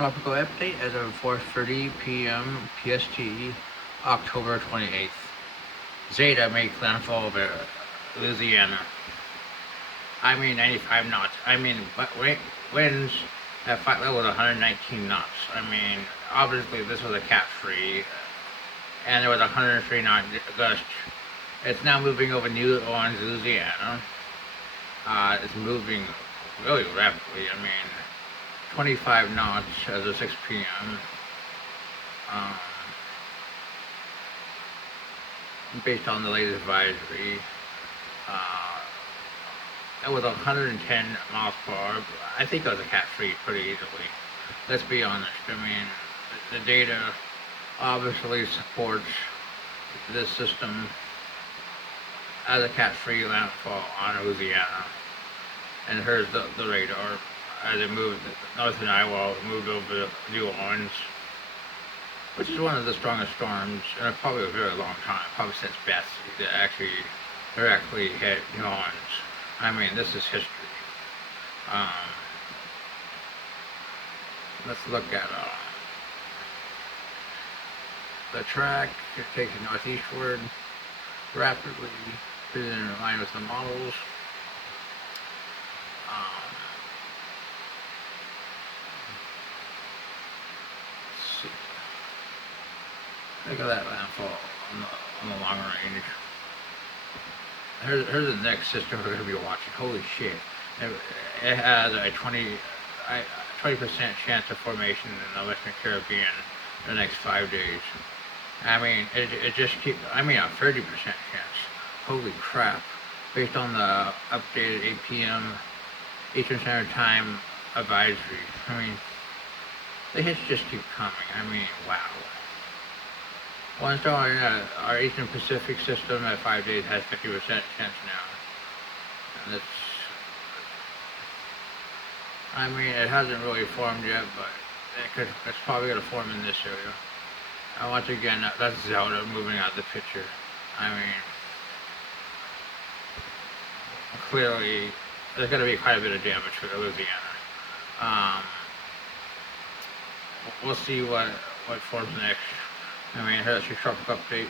Tropical update as of 4:30 p.m. PST, October 28th. Zeta makes landfall over Louisiana. 95 knots. Winds at flight level 119 knots. Obviously this was a cat free, and there was a 103 knot gust. It's now moving over New Orleans, Louisiana. It's moving really rapidly. 25 knots as of 6 p.m. Um, based on the latest advisory. It was 110 miles per hour. I think it was a cat free pretty easily. Let's be honest. The data obviously supports this system as a cat free landfall on Louisiana. And here's the radar as it moved north of Iowa, moved over New Orleans, which is one of the strongest storms in probably a very long time, probably since Betsy, that actually directly hit New Orleans. This is history. Let's look at the track. It takes you northeastward rapidly, is in line with the models. Let's see. Look at that landfall on the long range. Here's the next system we're going to be watching. Holy shit. It has a 20% chance of formation in the Western Caribbean in the next 5 days. It just keeps, a 30% chance. Holy crap. Based on the updated 8 p.m. Eastern Standard Time advisory. The hits just keep coming. Wow. One star in our Eastern Pacific system at 5 days has 50% chance now. And it hasn't really formed yet, but it's probably going to form in this area. And once again, that's Zeta moving out of the picture. Clearly, there's going to be quite a bit of damage for Louisiana. We'll see what forms next. Here's your tropical update.